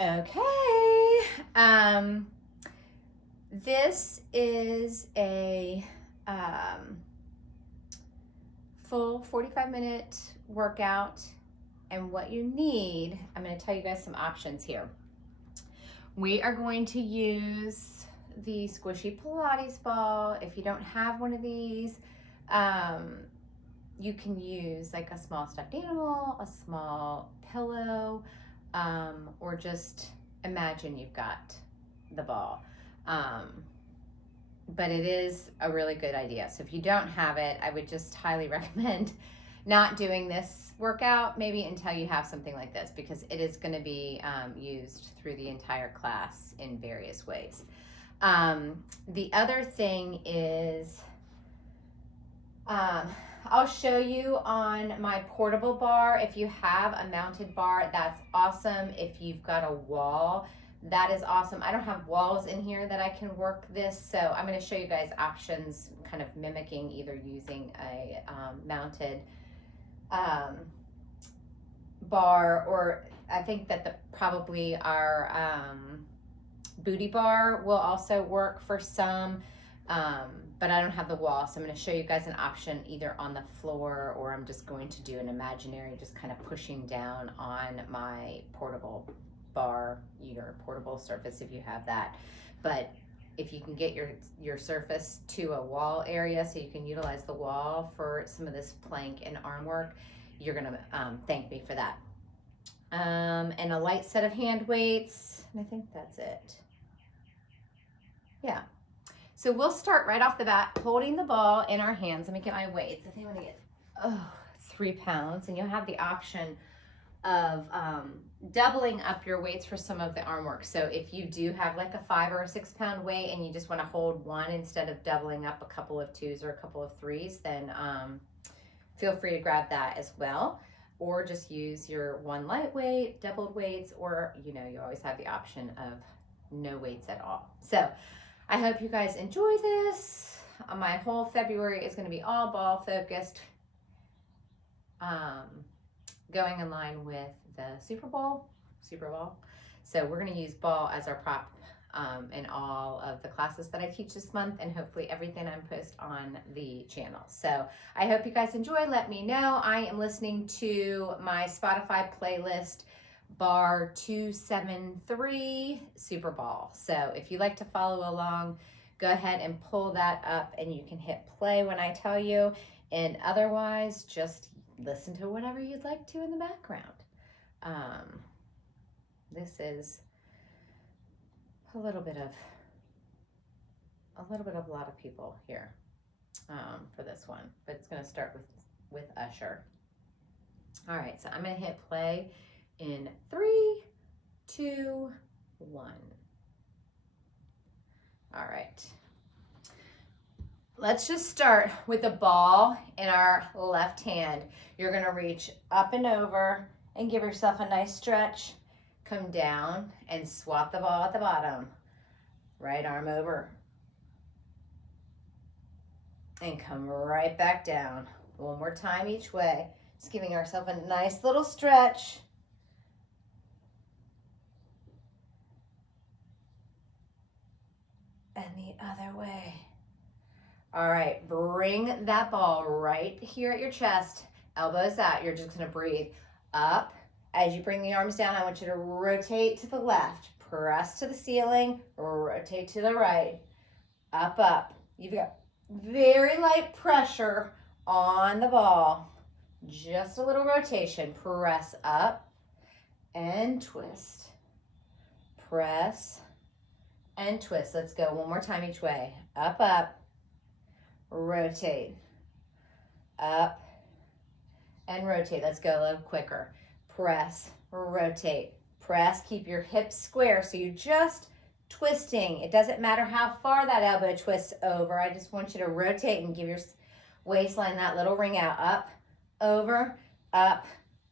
Okay. This is a full 45-minute workout, and what you need, I'm going to tell you guys some options here. We are going to use the squishy Pilates ball. If you don't have one of these, you can use like a small stuffed animal, a small pillow, or just imagine you've got the ball. But it is a really good idea. So if you don't have it, I would just highly recommend not doing this workout maybe until you have something like this, because it is going to be used through the entire class in various ways. The other thing is, I'll show you on my portable bar. If you have a mounted bar, that's awesome. If you've got a wall, that is awesome. I don't have walls in here that I can work this, so I'm going to show you guys options kind of mimicking either using a mounted bar, or I think that probably our booty bar will also work for some. But I don't have the wall, so I'm going to show you guys an option either on the floor, or I'm just going to do an imaginary, just kind of pushing down on my portable bar, your portable surface if you have that. But if you can get your surface to a wall area so you can utilize the wall for some of this plank and arm work, you're going to thank me for that. And a light set of hand weights, and I think that's it. Yeah. So we'll start right off the bat holding the ball in our hands. Let me get my weights. I think I'm gonna get 3 pounds, and you'll have the option of doubling up your weights for some of the arm work. So if you do have like a 5 or a 6 pound weight and you just want to hold one instead of doubling up a couple of 2s or a couple of 3s, then feel free to grab that as well, or just use your one lightweight, doubled weights, or you always have the option of no weights at all. So I hope you guys enjoy this. My whole February is going to be all ball focused, going in line with the Super Bowl. So we're going to use ball as our prop in all of the classes that I teach this month, and hopefully everything I post on the channel. So I hope you guys enjoy. Let me know. I am listening to my Spotify playlist, Bar 273 Super Bowl. So if you like to follow along, go ahead and pull that up, and you can hit play when I tell you, and otherwise just listen to whatever you'd like to in the background. This is a little bit of a lot of people here for this one, but it's going to start with Usher. All right, so I'm going to hit play in 3, 2, 1. All right. Let's just start with the ball in our left hand. You're going to reach up and over and give yourself a nice stretch. Come down and swap the ball at the bottom. Right arm over. And come right back down. One more time each way. Just giving ourselves a nice little stretch. And the other way. All right, bring that ball right here at your chest, elbows out. You're just gonna breathe up. As you bring the arms down, I want you to rotate to the left, press to the ceiling, rotate to the right, up, up. You've got very light pressure on the ball. Just a little rotation. Press up and twist. Press and twist. Let's go one more time each way. Up, up, rotate, up, and rotate. Let's go a little quicker. Press, rotate, press. Keep your hips square, so you're just twisting. It doesn't matter how far that elbow twists over. I just want you to rotate and give your waistline that little ring out. Up, over, up,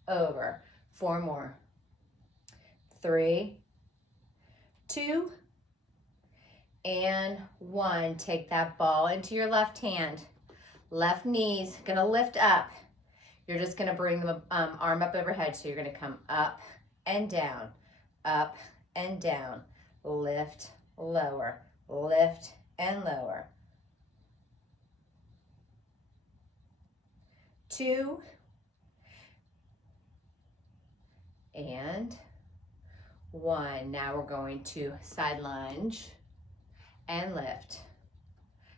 over. 4 more. 3, 2, and 1. Take that ball into your left hand. Left knee's gonna lift up. You're just gonna bring the arm up overhead. So you're gonna come up and down, up and down. Lift, lower, lift, and lower. 2, and 1. Now we're going to side lunge and lift.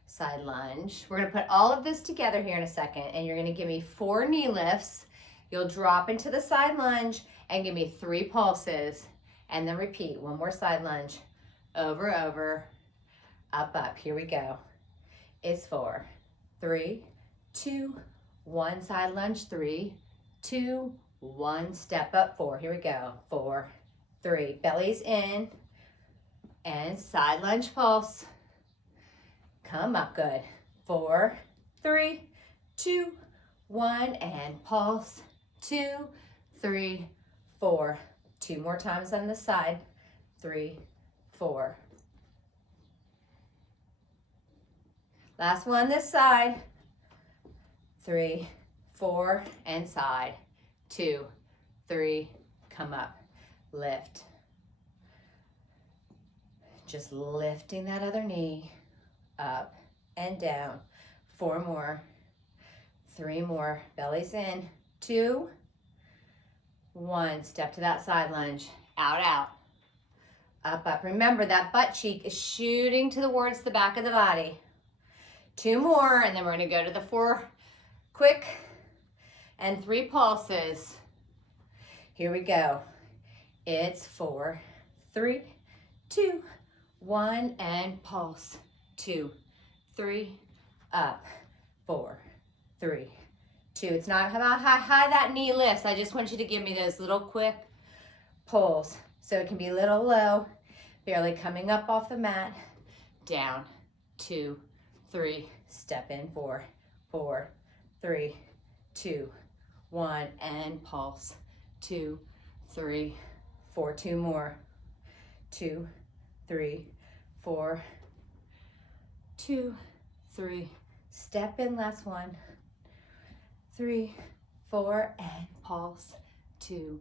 Side lunge. We're going to put all of this together here in a second, and you're going to give me 4 knee lifts. You'll drop into the side lunge and give me 3 pulses, and then repeat. 1 more side lunge. Over, over, up, up. Here we go. It's 4, 3, 2, 1. Side lunge. 3, 2, 1. Step up. 4. Here we go. 4, 3. Belly's in, and side lunge pulse. Come up, good. 4, 3, 2, 1, and pulse. 2, 3, 4. 2 more times on the side. 3, 4. Last one this side. 3, 4, and side. 2, 3, come up. Lift. Just lifting that other knee. Up and down. 4 more. 3 more. Belly's in. 2, 1. Step to that side lunge. Out, out. Up, up. Remember that butt cheek is shooting towards the back of the body. 2 more, and then we're going to go to the 4 quick and 3 pulses. Here we go. It's 4, 3, 2, 1, and pulse. 2, 3, up. 4, 3, 2. It's not about how high that knee lifts. I just want you to give me those little quick pulls. So it can be a little low, barely coming up off the mat. Down. 2, 3. Step in. 4, 4, 3, 2, 1, and pulse. 2, 3, 4. 2 more. 2, 3, 4. 2, 3. Step in. Last one. 3, 4, and pulse. 2,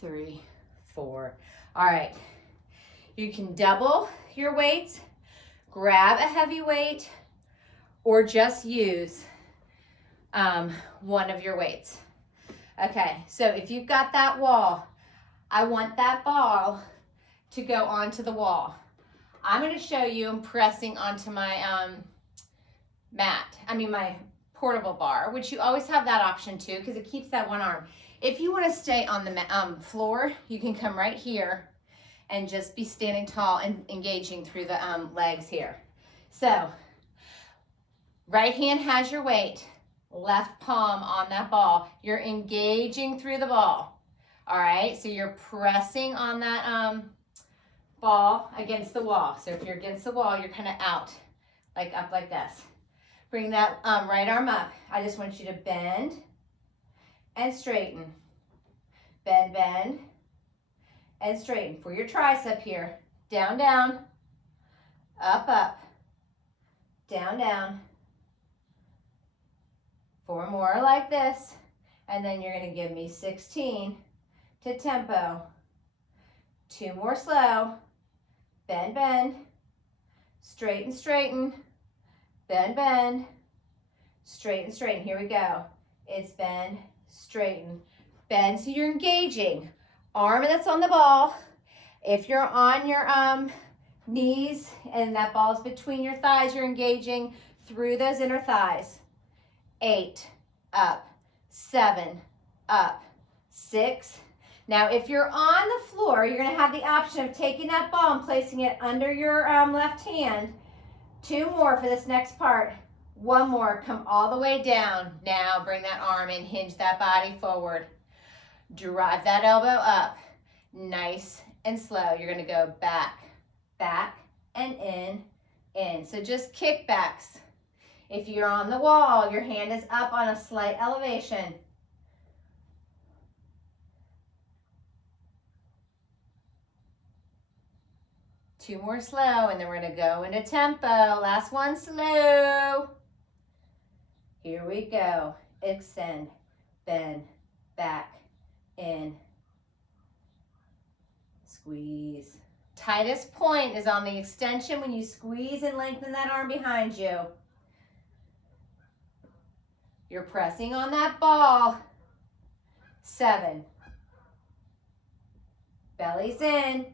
3, 4. All right. You can double your weights, grab a heavy weight, or just use one of your weights. Okay, so if you've got that wall, I want that ball to go onto the wall. I'm going to show you I'm pressing onto my my portable bar, which you always have that option too, because it keeps that one arm. If you want to stay on the floor, you can come right here and just be standing tall and engaging through the legs here. So, right hand has your weight, left palm on that ball. You're engaging through the ball. All right, so you're pressing on that ball against the wall. So if you're against the wall, you're kind of out, like up like this. Bring that right arm up. I just want you to bend and straighten. Bend, bend, and straighten. For your tricep here. Down, down, up, up, down, down. 4 more like this. And then you're going to give me 16 to tempo. 2 more slow. Bend, bend, straighten, straighten, bend, bend, straighten, straighten. Here we go. It's bend, straighten, bend. So you're engaging. Arm that's on the ball. If you're on your knees and that ball's between your thighs, you're engaging through those inner thighs. 8, up, 7, up, 6. Now, if you're on the floor, you're going to have the option of taking that ball and placing it under your left hand. 2 more for this next part. 1 more. Come all the way down. Now, bring that arm and hinge that body forward. Drive that elbow up. Nice and slow. You're going to go back, back, and in. So just kickbacks. If you're on the wall, your hand is up on a slight elevation. Two more slow, and then we're going to go into tempo. Last one slow. Here we go. Extend, bend, back, in. Squeeze. Tightest point is on the extension when you squeeze and lengthen that arm behind you. You're pressing on that ball. 7. Belly's in.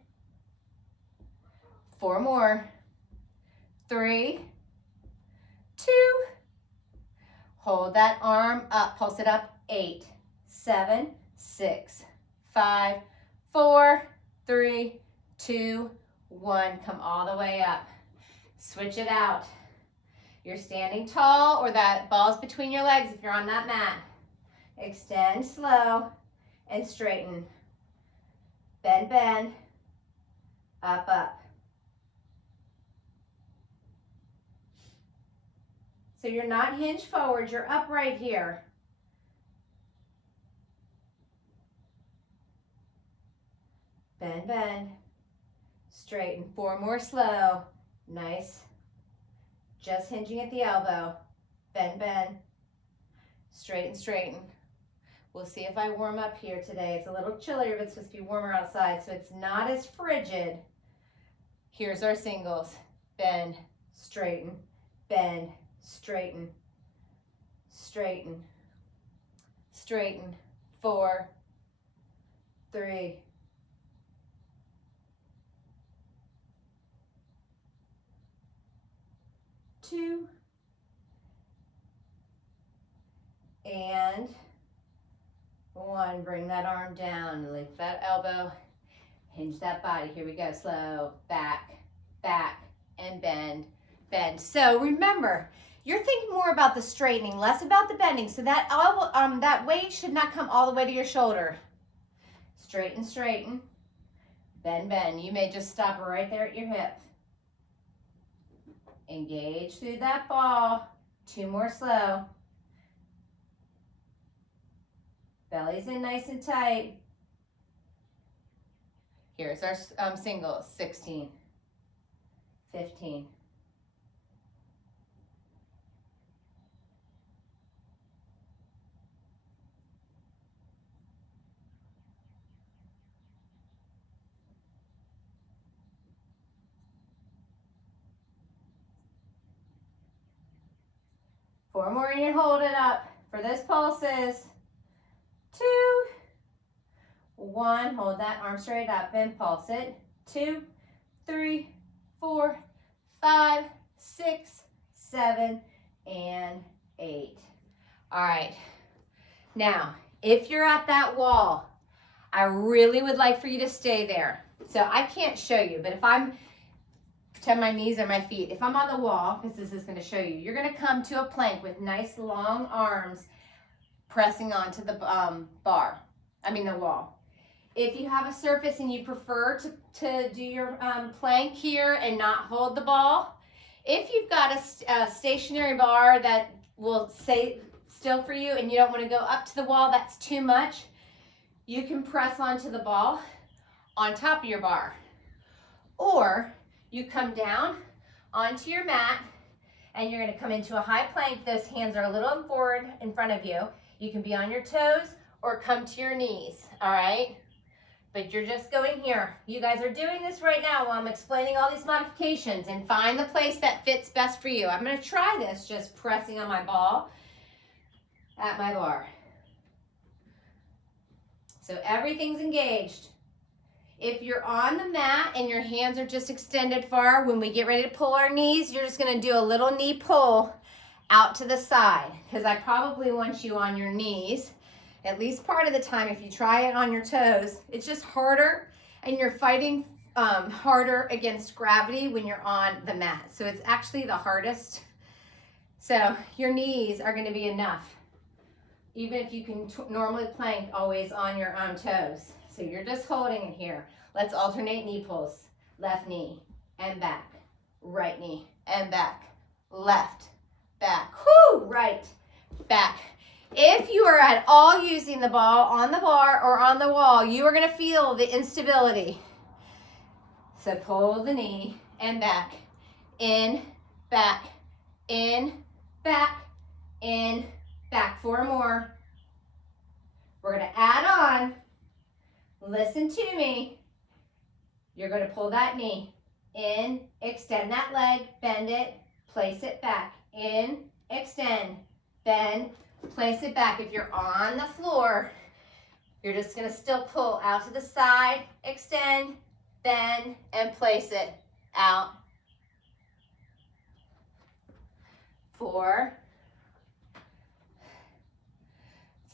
4 more. 3, 2. Hold that arm up, pulse it up. 8, 7, 6, 5, 4, 3, 2, 1. Come all the way up. Switch it out. You're standing tall, or that ball's between your legs if you're on that mat. Extend slow and straighten. Bend, bend. Up, up. So you're not hinged forward, you're upright here. Bend, bend. Straighten. 4 more slow. Nice. Just hinging at the elbow. Bend, bend. Straighten, straighten. We'll see if I warm up here today. It's a little chillier, but it's supposed to be warmer outside, so it's not as frigid. Here's our singles. Bend, straighten, bend, straighten, straighten, straighten. 4, 3, 2, and 1. Bring that arm down, lift that elbow, hinge that body. Here we go, slow, back, back, and bend, bend. So remember, you're thinking more about the straightening, less about the bending. So that elbow, that weight should not come all the way to your shoulder. Straighten, straighten, bend, bend. You may just stop right there at your hip. Engage through that ball. 2 more slow. Belly's in nice and tight. Here's our singles. 16, 15, 4 more and you hold it up for those pulses. 2, 1, hold that arm straight up and pulse it. 2, 3, 4, 5, 6, 7, and 8. All right. Now, if you're at that wall, I really would like for you to stay there. So I can't show you, but if pretend my knees are my feet. If I'm on the wall, because this is going to show you, you're going to come to a plank with nice long arms pressing onto the the wall. If you have a surface and you prefer to do your plank here and not hold the ball, if you've got a stationary bar that will stay still for you and you don't want to go up to the wall, that's too much, you can press onto the ball on top of your bar. Or you come down onto your mat and you're going to come into a high plank. Those hands are a little forward in front of you. You can be on your toes or come to your knees, all right? But you're just going here. You guys are doing this right now while I'm explaining all these modifications, and find the place that fits best for you. I'm going to try this just pressing on my ball at my bar. So everything's engaged. If you're on the mat and your hands are just extended far, when we get ready to pull our knees, you're just going to do a little knee pull out to the side, because I probably want you on your knees at least part of the time. If you try it on your toes, it's just harder, and you're fighting harder against gravity when you're on the mat. So it's actually the hardest. So your knees are going to be enough, even if you can normally plank always on your toes. So you're just holding it here. Let's alternate knee pulls. Left knee and back. Right knee and back. Left, back. Whoo! Right, back. If you are at all using the ball on the bar or on the wall, you are going to feel the instability. So pull the knee and back. In, back, in, back, in, back. 4 more. We're going to add on. Listen to me. You're going to pull that knee in, extend that leg, bend it, place it back. In, extend, bend, place it back. If you're on the floor, you're just going to still pull out to the side, extend, bend, and place it out. 4,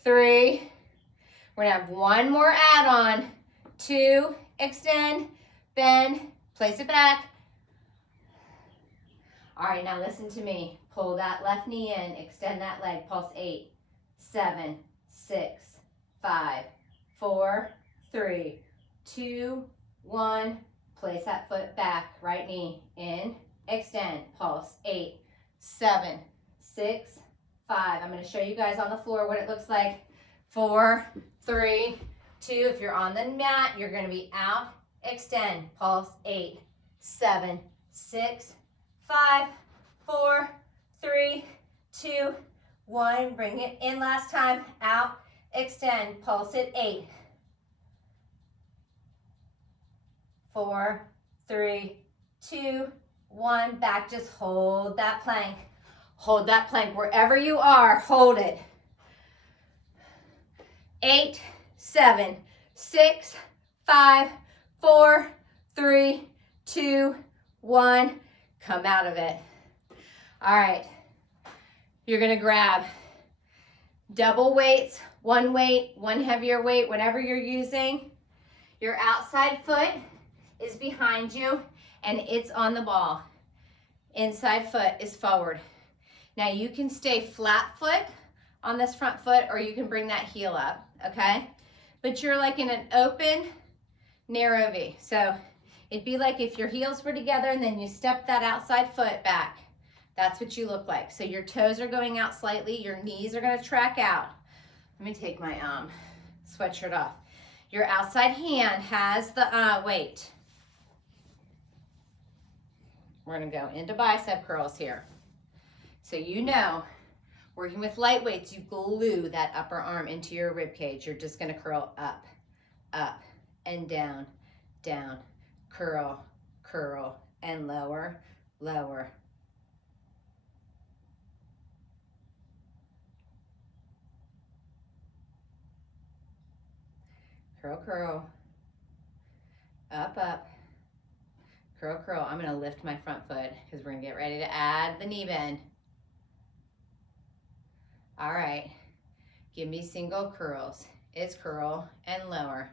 3. We're going to have one more add-on. 2, extend, bend, place it back. All right, now listen to me. Pull that left knee in, extend that leg, pulse. 8, 7, 6, 5, 4, 3, 2, 1. Place that foot back, right knee in, extend, pulse. 8, 7, 6, 5. I'm going to show you guys on the floor what it looks like. 4, 3, 2. If you're on the mat, you're going to be out, extend, pulse. 8, 7, 6, 5, 4, 3, 2, 1. Bring it in last time, out, extend, pulse it. 8, 4, 3, 2, 1. Back, just hold that plank. Hold that plank wherever you are, hold it. 8, 7, 6, 5, 4, 3, 2, 1. Come out of it. All right. You're going to grab double weights, one weight, one heavier weight, whatever you're using. Your outside foot is behind you and it's on the ball. Inside foot is forward. Now you can stay flat foot on this front foot or you can bring that heel up, okay? But you're like in an open, narrow V. So it'd be like if your heels were together and then you step that outside foot back. That's what you look like. So your toes are going out slightly, your knees are gonna track out. Let me take my sweatshirt off. Your outside hand has the weight. We're gonna go into bicep curls here. So you know, working with light weights, you glue that upper arm into your rib cage. You're just gonna curl up, up, and down, down, curl, curl, and lower, lower. Curl, curl, up, up, curl, curl. I'm gonna lift my front foot because we're gonna get ready to add the knee bend. All right, give me single curls. It's curl and lower.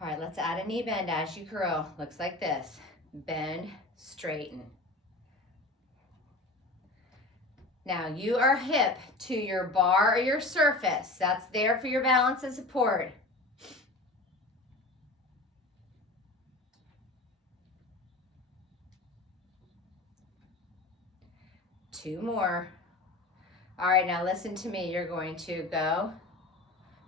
All right, let's add a knee bend as you curl. Looks like this. Bend, straighten. Now you are hip to your bar or your surface. That's there for your balance and support. Two more. All right, now listen to me. You're going to go,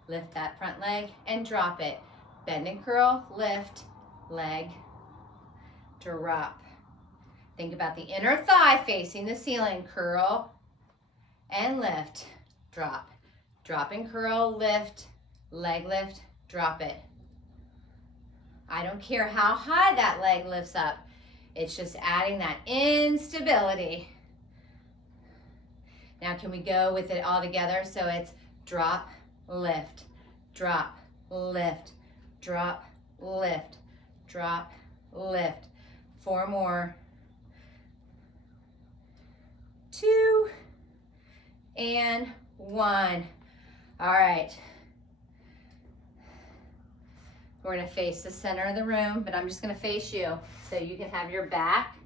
lift that front leg and drop it. Bend and curl, lift, leg, drop. Think about the inner thigh facing the ceiling. Curl and lift, drop. Drop and curl, lift, leg lift, drop it. I don't care how high that leg lifts up. It's just adding that instability. Now can we go with it all together? So it's drop, lift, drop, lift, drop, lift, drop, lift. 4 more. 2 and 1. All right. We're gonna face the center of the room, but I'm just gonna face you so you can have your back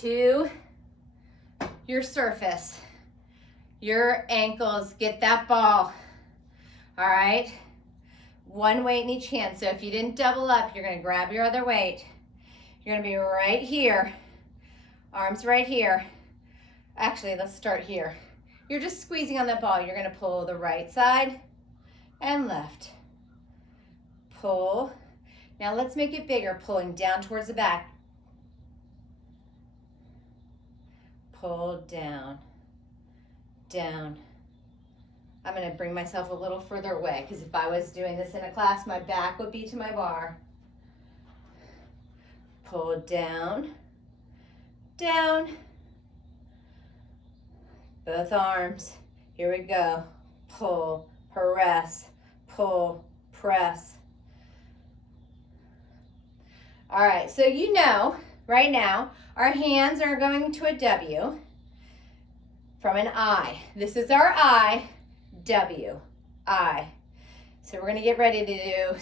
to your surface. Your ankles, get that ball. All right. One weight in each hand. So if you didn't double up, you're gonna grab your other weight. You're gonna be right here. Arms right here. Actually, let's start here. You're just squeezing on that ball. You're gonna pull the right side and left. Pull. Now let's make it bigger, pulling down towards the back. Pull down, down, I'm gonna bring myself a little further away because if I was doing this in a class, my back would be to my bar. Pull down, down. Both arms. Here we go. Pull, press, pull, press. All right, so you know, right now, our hands are going to a W from an I. This is our I, W, I. So we're gonna get ready to do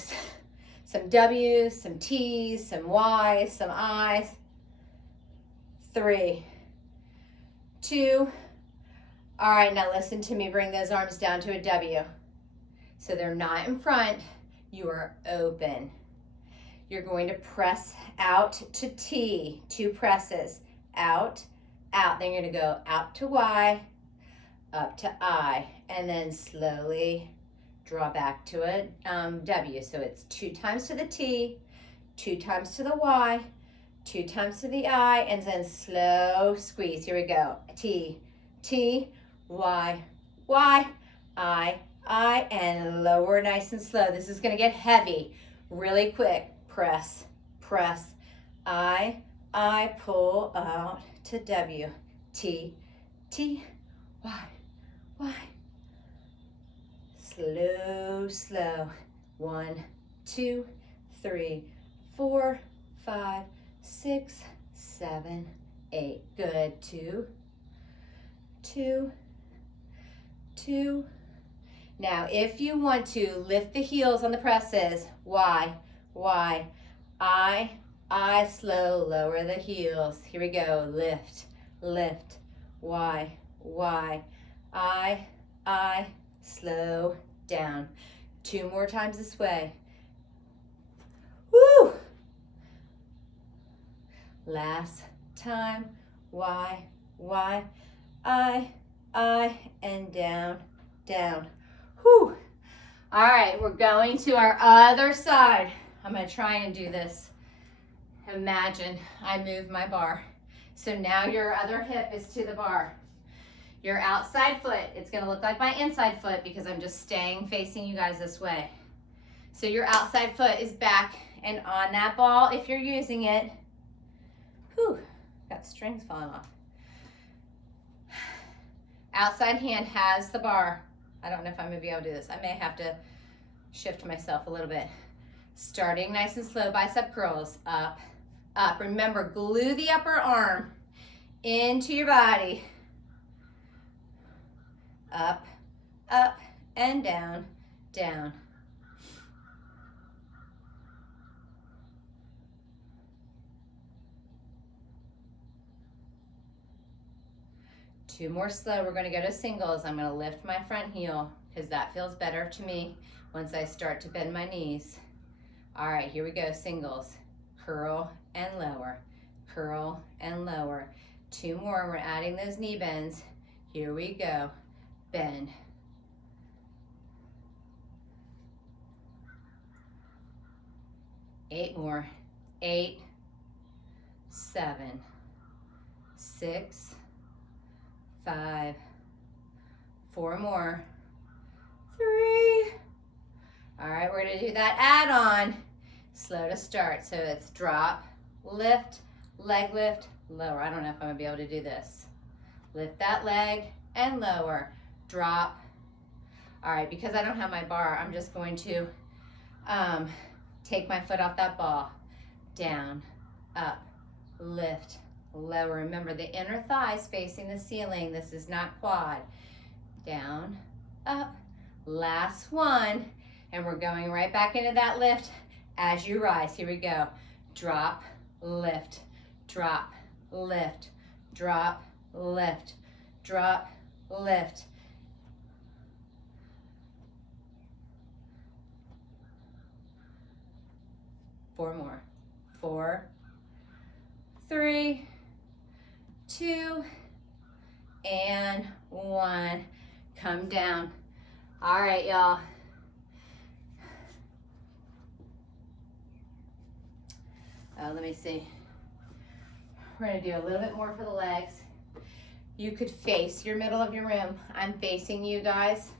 some W's, some T's, some Y's, some I's. 3, 2. All right, now listen to me. Bring those arms down to a W. So they're not in front. You are open. You're going to press out to T, 2 presses. Out, out. Then you're going to go out to Y, up to I, and then slowly draw back to a W. So it's 2 times to the T, 2 times to the Y, 2 times to the I, and then slow squeeze. Here we go. T, T, Y, Y, I, and lower nice and slow. This is going to get heavy really quick. Press, press, I, pull out to W, T, T, Y, Y. Slow, slow. 1, 2, 3, 4, 5, 6, 7, 8. Good. 2, 2, 2. Now, if you want to lift the heels on the presses, Y, Y, I, slow, lower the heels. Here we go. Lift, lift, Y, Y, I, slow down. 2 more times this way. Woo! Last time. Y, Y, I, and down, down. Whew. All right, we're going to our other side. I'm going to try and do this. Imagine I move my bar. So now your other hip is to the bar. Your outside foot, it's going to look like my inside foot because I'm just staying facing you guys this way. So your outside foot is back and on that ball if you're using it. Whew, got strings falling off. Outside hand has the bar. I don't know if I'm going to be able to do this. I may have to shift myself a little bit. Starting nice and slow, bicep curls, up, up. Remember, glue the upper arm into your body. Up, up, and down, down. Two more slow. We're going to go to singles. I'm going to lift my front heel because that feels better to me once I start to bend my knees. All right, here we go. Singles. Curl and lower. Curl and lower. 2 more. We're adding those knee bends. Here we go. Bend. Eight more. 8, 7, 6, 5, 4 more. 3. All right, we're gonna do that add-on. Slow to start. So it's drop, lift, leg lift, lower. I don't know if I'm gonna be able to do this. Lift that leg and lower. Drop. All right, because I don't have my bar, I'm just going to take my foot off that ball. Down, up, lift, lower. Remember, the inner thighs facing the ceiling. This is not quad. Down, up. Last one. And we're going right back into that lift as you rise. Here we go. Drop, lift, drop, lift, drop, lift, drop, lift. Four more. 4, 3, 2, and 1. Come down. All right, y'all. Let me see. We're gonna do a little bit more for the legs. You could face your middle of your room. I'm facing you guys.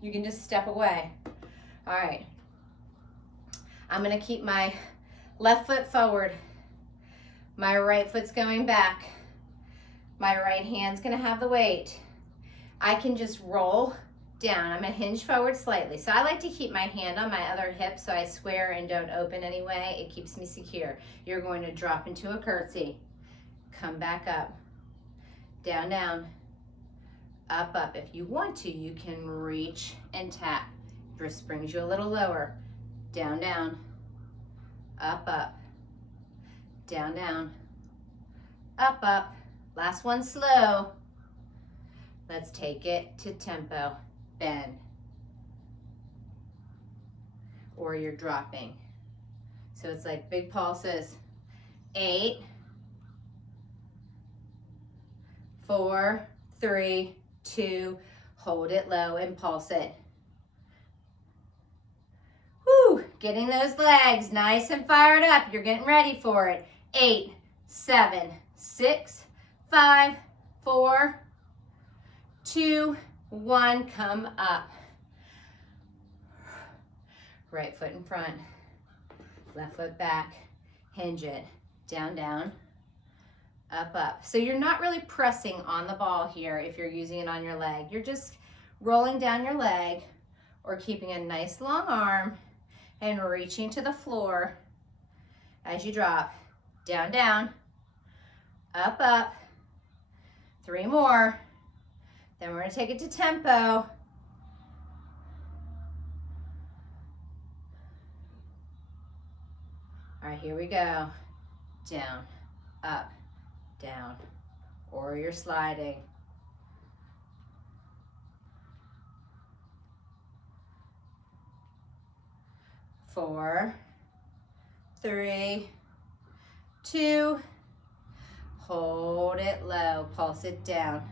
You can just step away. All right. I'm gonna keep my left foot forward. My right foot's going back. My right hand's gonna have the weight. I can just roll down. I'm gonna hinge forward slightly. So I like to keep my hand on my other hip so I square and don't open anyway. It keeps me secure. You're going to drop into a curtsy. Come back up. Down, down. Up, up. If you want to, you can reach and tap. Wrist brings you a little lower. Down, down. Up, up. Down, down. Up, up. Last one slow. Let's take it to tempo. Bend. Or you're dropping. So it's like big pulses. 8, 4, 3, 2, hold it low and pulse it. Woo! Getting those legs nice and fired up. You're getting ready for it. 8, 7, 6, 5, 4, 2, 1, come up. Right foot in front, left foot back, hinge it, down, down, up, up. So you're not really pressing on the ball here if you're using it on your leg. You're just rolling down your leg or keeping a nice long arm and reaching to the floor as you drop. Down, down, up, up. 3 more. Then we're gonna take it to tempo. All right, here we go. Down, up, down, or you're sliding. 4, 3, 2, hold it low, pulse it down.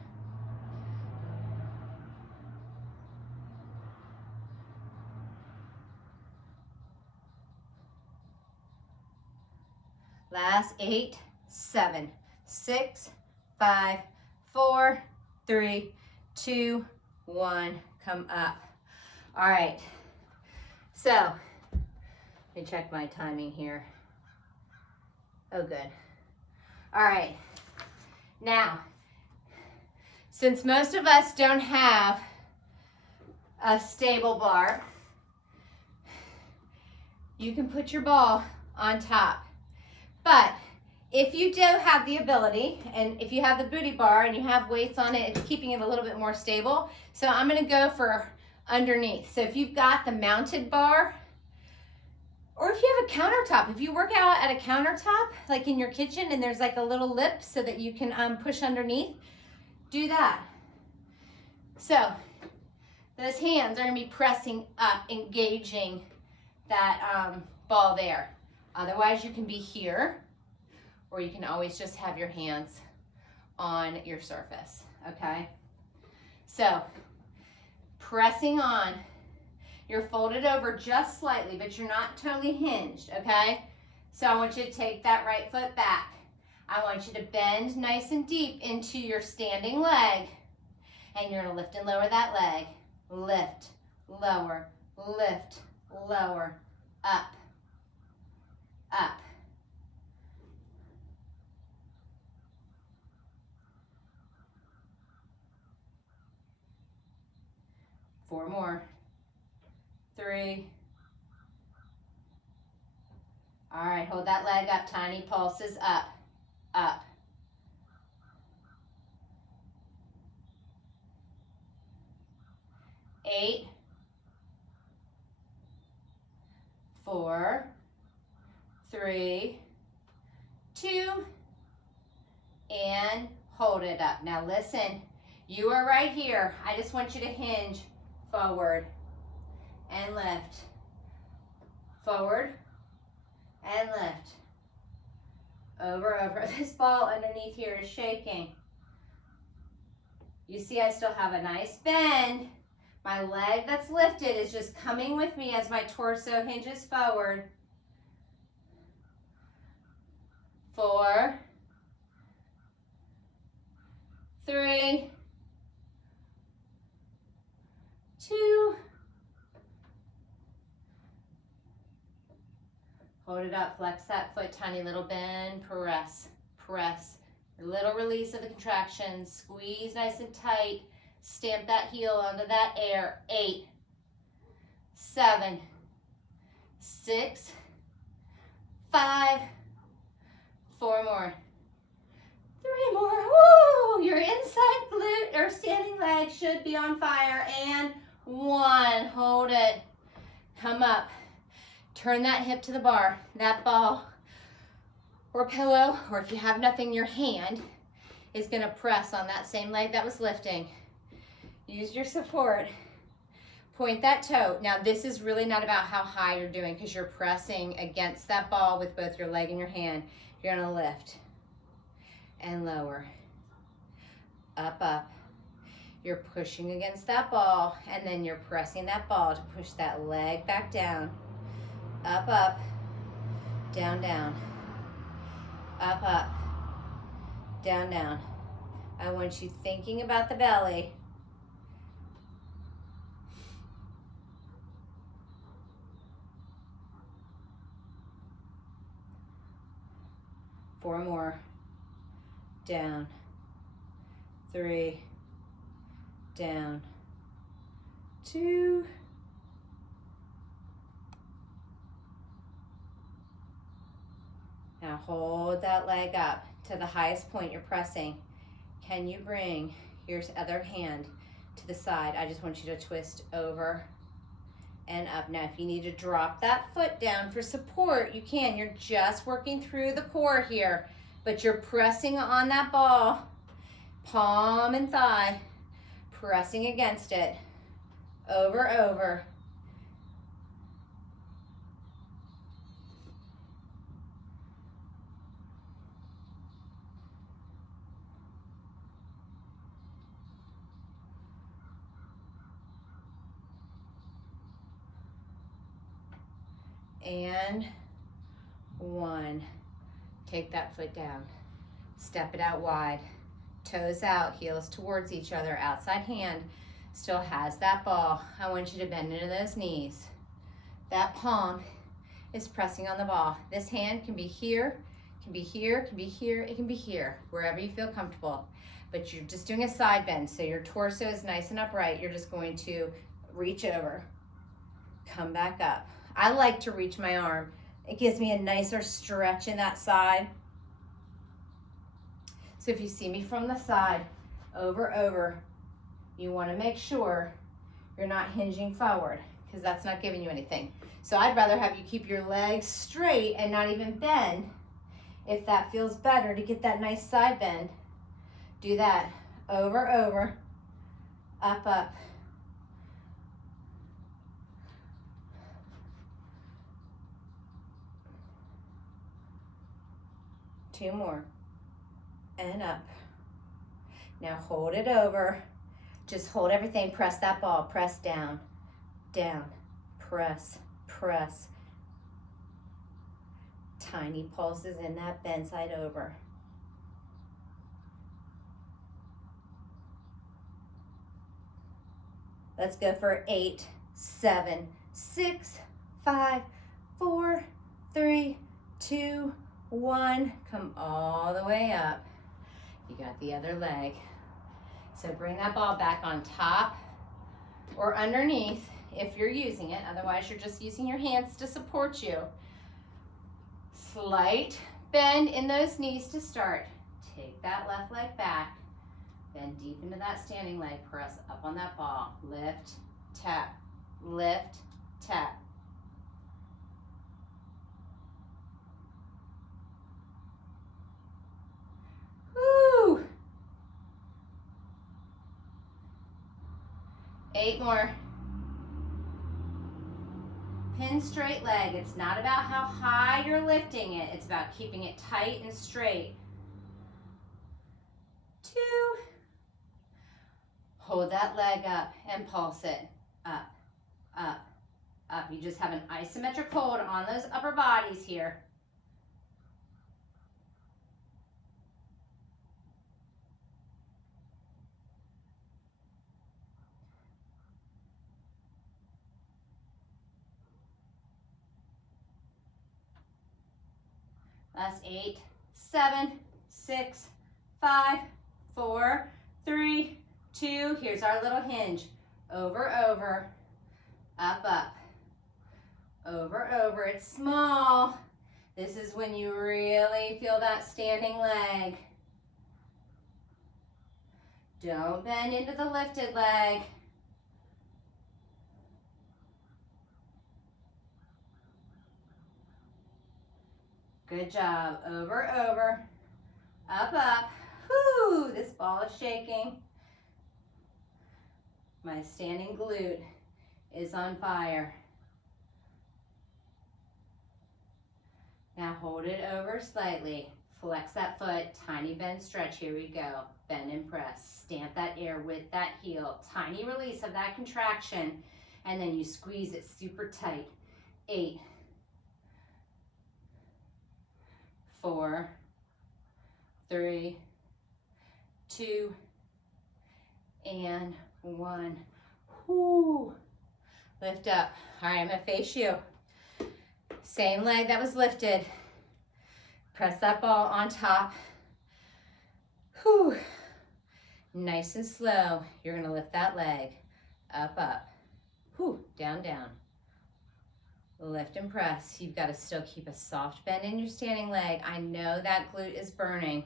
Last 8, 7, 6, 5, 4, 3, 2, 1, come up. All right, so let me check my timing here. Oh, good. All right, now, since most of us don't have a stable bar, you can put your ball on top. But if you do have the ability, and if you have the booty bar and you have weights on it, it's keeping it a little bit more stable. So I'm gonna go for underneath. So if you've got the mounted bar, or if you have a countertop, if you work out at a countertop, like in your kitchen, and there's like a little lip so that you can push underneath, do that. So those hands are gonna be pressing up, engaging that ball there. Otherwise, you can be here, or you can always just have your hands on your surface, okay? So, pressing on. You're folded over just slightly, but you're not totally hinged, okay? So I want you to take that right foot back. I want you to bend nice and deep into your standing leg, and you're gonna lift and lower that leg. Lift, lower, lift, lower, up, up. Four more. 3. All right, hold that leg up, tiny pulses up, up. 8, 4, 3, 2, and hold it up. Now listen, you are right here. I just want you to hinge forward and lift, forward and lift, over, over. This ball underneath here is shaking. You see I still have a nice bend. My leg that's lifted is just coming with me as my torso hinges forward. 4, 3, 2. Hold it up, flex that foot, tiny little bend, press, press. A little release of the contraction, squeeze nice and tight, stamp that heel onto that air. 8, 7, 6, 5, 4 more, 3 more. Woo! Your inside glute or standing leg should be on fire. And 1, hold it, come up. Turn that hip to the bar, that ball or pillow, or if you have nothing in your hand, is gonna press on that same leg that was lifting. Use your support. Point that toe. Now this is really not about how high you're doing because you're pressing against that ball with both your leg and your hand. You're gonna lift and lower, up, up. You're pushing against that ball and then you're pressing that ball to push that leg back down. Up, up, down, down, up, up, down, down. I want you thinking about the belly. Four more, down, 3, down, 2, now hold that leg up to the highest point you're pressing. Can you bring your other hand to the side? I just want you to twist over and up. Now, if you need to drop that foot down for support, you can. You're just working through the core here, but you're pressing on that ball, palm and thigh, pressing against it, over, over. And 1. Take that foot down. Step it out wide. Toes out, heels towards each other. Outside hand still has that ball. I want you to bend into those knees. That palm is pressing on the ball. This hand can be here, can be here, can be here, it can be here, wherever you feel comfortable. But you're just doing a side bend, so your torso is nice and upright. You're just going to reach over, come back up. I like to reach my arm. It gives me a nicer stretch in that side. So if you see me from the side, over, over, you want to make sure you're not hinging forward because that's not giving you anything. So I'd rather have you keep your legs straight and not even bend. If that feels better to get that nice side bend, do that. Over, over, up, up. Two more, and up. Now hold it over. Just hold everything, press that ball, press down, down, press, press. Tiny pulses in that bend side over. Let's go for 8, 7, 6, 5, 4, 3, 2, 1. Come all the way up. You got the other leg. So bring that ball back on top or underneath if you're using it. Otherwise, you're just using your hands to support you. Slight bend in those knees to start. Take that left leg back. Bend deep into that standing leg. Press up on that ball. Lift, tap, lift, tap. Woo! 8 more. Pin straight leg. It's not about how high you're lifting it. It's about keeping it tight and straight. 2. Hold that leg up and pulse it. Up, up, up. You just have an isometric hold on those upper bodies here. Last 8, 7, 6, 5, 4, 3, 2. Here's our little hinge. Over, over, up, up. Over, over. It's small. This is when you really feel that standing leg. Don't bend into the lifted leg. Good job. Over, over, up, up. Whoo, this ball is shaking. My standing glute is on fire. Now hold it over slightly. Flex that foot, tiny bend stretch. Here we go. Bend and press. Stamp that air with that heel. Tiny release of that contraction. And then you squeeze it super tight. 8, 4, 3, 2, and 1. Whoo. Lift up. All right, I'm gonna face you. Same leg that was lifted. Press that ball on top. Whew. Nice and slow. You're gonna lift that leg. Up, up. Whew. Down, down. Lift and press. You've got to still keep a soft bend in your standing leg. I know that glute is burning.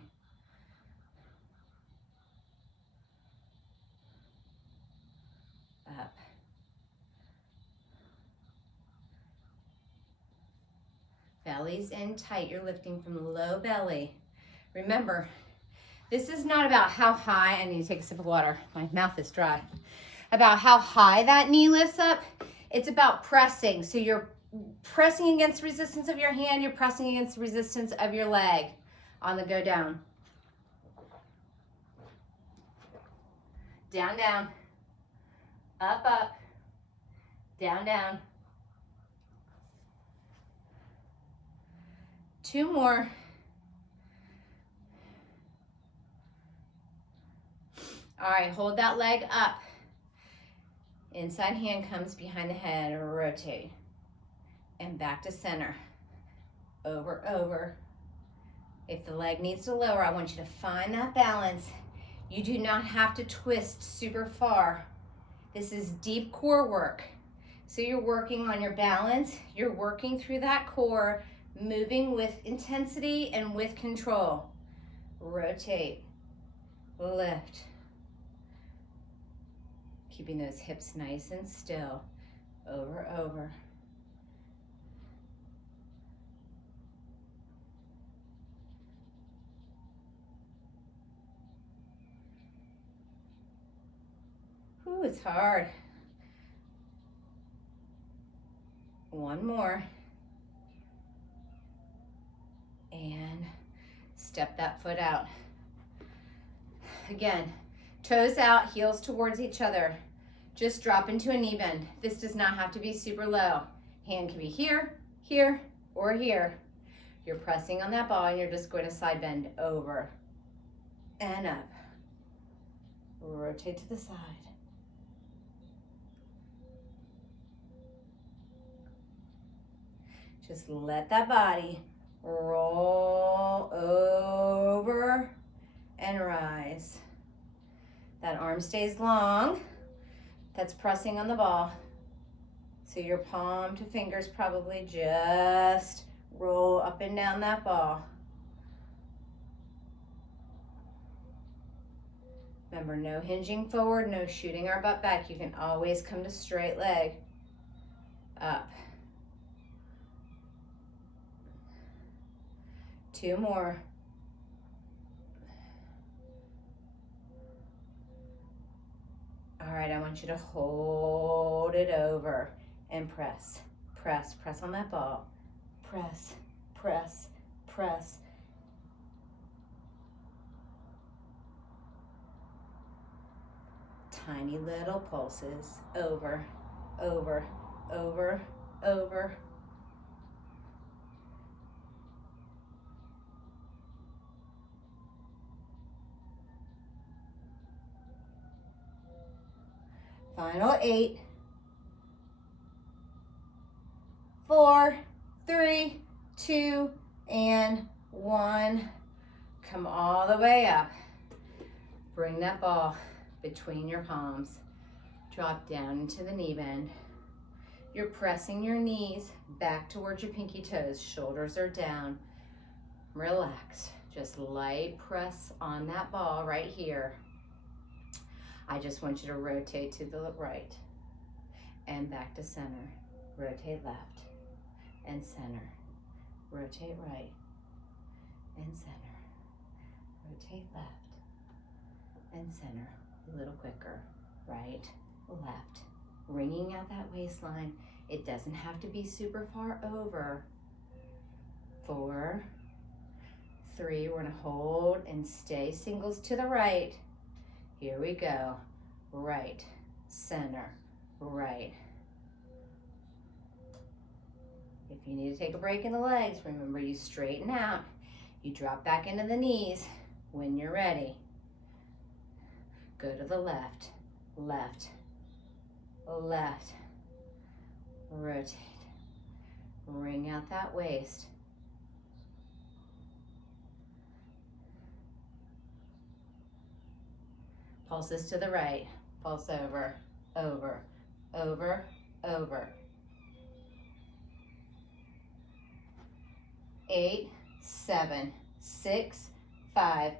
Up. Belly's in tight. You're lifting from low belly. Remember, this is not about how high, I need to take a sip of water. My mouth is dry. About how high that knee lifts up. It's about pressing. So you're pressing against the resistance of your hand. You're pressing against the resistance of your leg on the go down. Down, down. Up, up. Down, down. 2 more. All right, hold that leg up. Inside hand comes behind the head, rotate. And back to center. Over, over. If the leg needs to lower, I want you to find that balance. You do not have to twist super far. This is deep core work. So you're working on your balance. You're working through that core, moving with intensity and with control. Rotate, lift. Keeping those hips nice and still. Over, over. Ooh, it's hard. 1 more. And step that foot out. Again, toes out, heels towards each other. Just drop into a knee bend. This does not have to be super low. Hand can be here, here, or here. You're pressing on that ball and you're just going to side bend over and up. Rotate to the side. Just let that body roll over and rise. That arm stays long. That's pressing on the ball. So your palm to fingers probably just roll up and down that ball. Remember, no hinging forward, no shooting our butt back. You can always come to straight leg. Up. 2 more. All right, I want you to hold it over and press, press, press on that ball. Press, press, press. Tiny little pulses, over, over, over, over. Final 8, 4, 3, 2, and 1. Come all the way up. Bring that ball between your palms. Drop down into the knee bend. You're pressing your knees back towards your pinky toes. Shoulders are down. Relax. Just light press on that ball right here. I just want you to rotate to the right and back to center. Rotate left and center. Rotate right and center. Rotate left and center. A little quicker. Right, left. Wringing out that waistline. It doesn't have to be super far over. 4, 3, we're gonna hold and stay singles to the right. Here we go. Right, center, right. If you need to take a break in the legs, remember you straighten out. You drop back into the knees when you're ready. Go to the left, left, left. Rotate. Wring out that waist. Pulses to the right. Pulse over, over, over, over. 8, 7, 6, 5,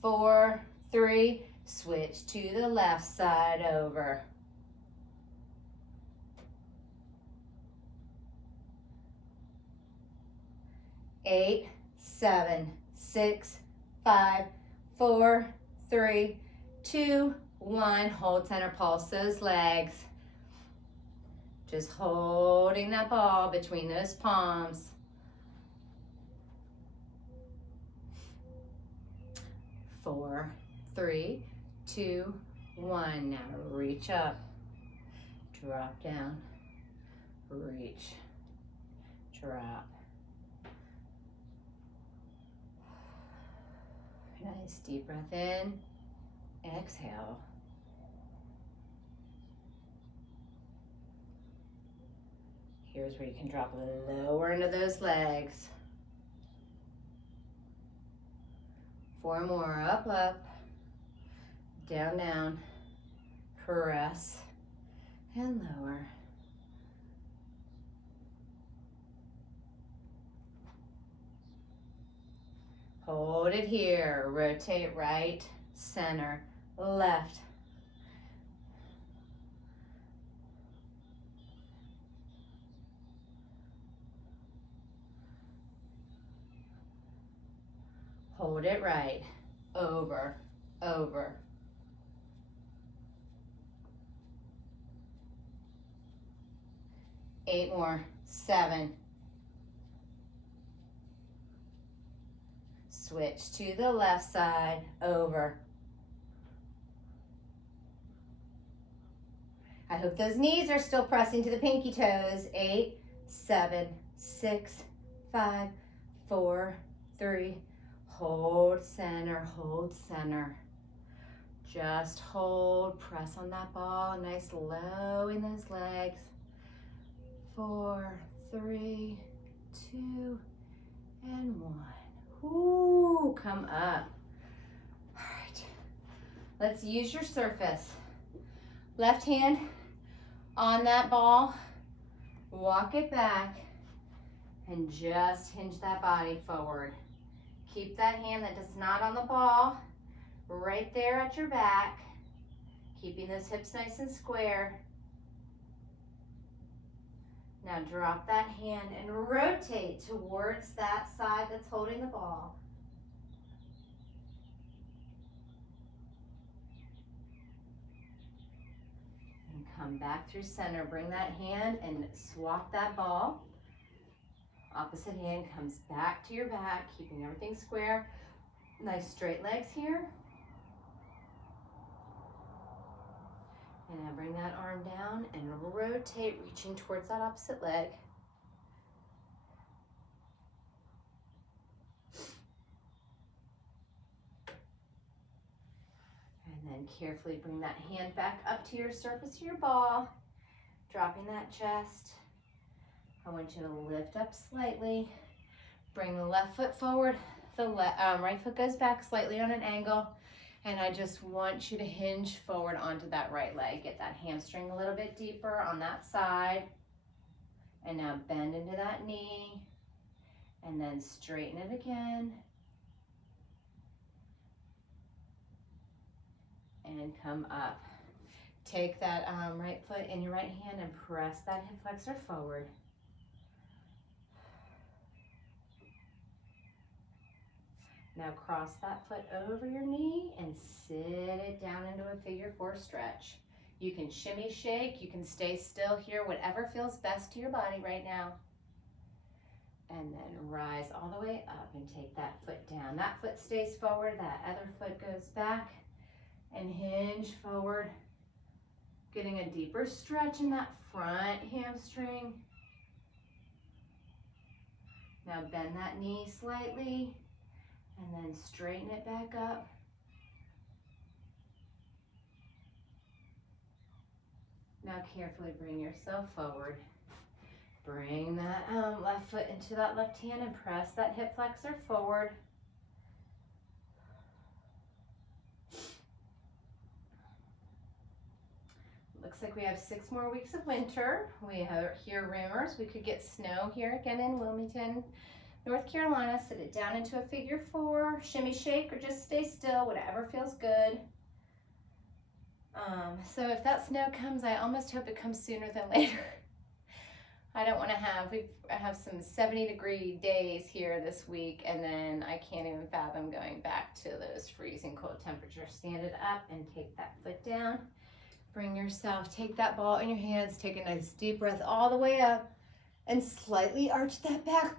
4, 3. Switch to the left side over. 8, 7, 6, 5, 4, 3, 2, 1. Hold center, pulse those legs. Just holding that ball between those palms. 4, 3, 2, 1. Now reach up, drop down, reach, drop. Nice, deep breath in, exhale. Here's where you can drop lower into those legs. 4 more, up, up, down, down, press, and lower. Hold it here, rotate right, center, left. Hold it right, over, over. Eight more, 7. Switch to the left side, over. I hope those knees are still pressing to the pinky toes. 8, 7, 6, 5, 4, 3. Hold center, hold center. Just hold, press on that ball, nice low in those legs. 4, 3, 2, and 1. Ooh, come up. All right, let's use your surface. Left hand on that ball, walk it back, and just hinge that body forward. Keep that hand that is not on the ball right there at your back, keeping those hips nice and square. Now drop that hand and rotate towards that side that's holding the ball. And come back through center. Bring that hand and swap that ball. Opposite hand comes back to your back, keeping everything square. Nice straight legs here. And now bring that arm down and rotate, reaching towards that opposite leg. And then carefully bring that hand back up to your surface of your ball, dropping that chest. I want you to lift up slightly, Bring the left foot forward. The right foot goes back slightly on an angle. And I just want you to hinge forward onto that right leg. Get that hamstring a little bit deeper on that side. And now bend into that knee. And then straighten it again. And come up. Take that right foot in your right hand and press that hip flexor forward. Now cross that foot over your knee and sit it down into a figure 4 stretch. You can shimmy shake, you can stay still here, whatever feels best to your body right now. And then rise all the way up and take that foot down. That foot stays forward, that other foot goes back and hinge forward. Getting a deeper stretch in that front hamstring. Now bend that knee slightly. And then straighten it back up. Now carefully bring yourself forward. Bring that left foot into that left hand and press that hip flexor forward. Looks like we have 6 more weeks of winter. We hear rumors we could get snow here again in Wilmington, North Carolina. Sit it down into a figure 4, shimmy shake, or just stay still, whatever feels good. So if that snow comes, I almost hope it comes sooner than later. I don't want to have some 70-degree days here this week, and then I can't even fathom going back to those freezing cold temperatures. Stand it up and take that foot down. Bring yourself, take that ball in your hands, take a nice deep breath all the way up, and slightly arch that back.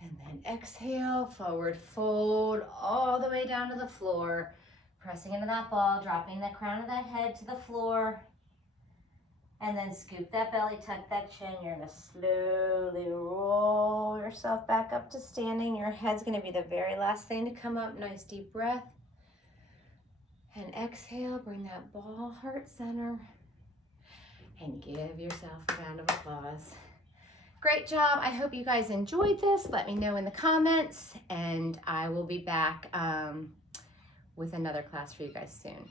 And then exhale, forward fold all the way down to the floor, pressing into that ball, dropping the crown of that head to the floor, and then scoop that belly, tuck that chin. You're gonna slowly roll yourself back up to standing. Your head's gonna be the very last thing to come up. Nice deep breath. And exhale, bring that ball heart center, and give yourself a round of applause. Great job. I hope you guys enjoyed this. Let me know in the comments, and I will be back with another class for you guys soon.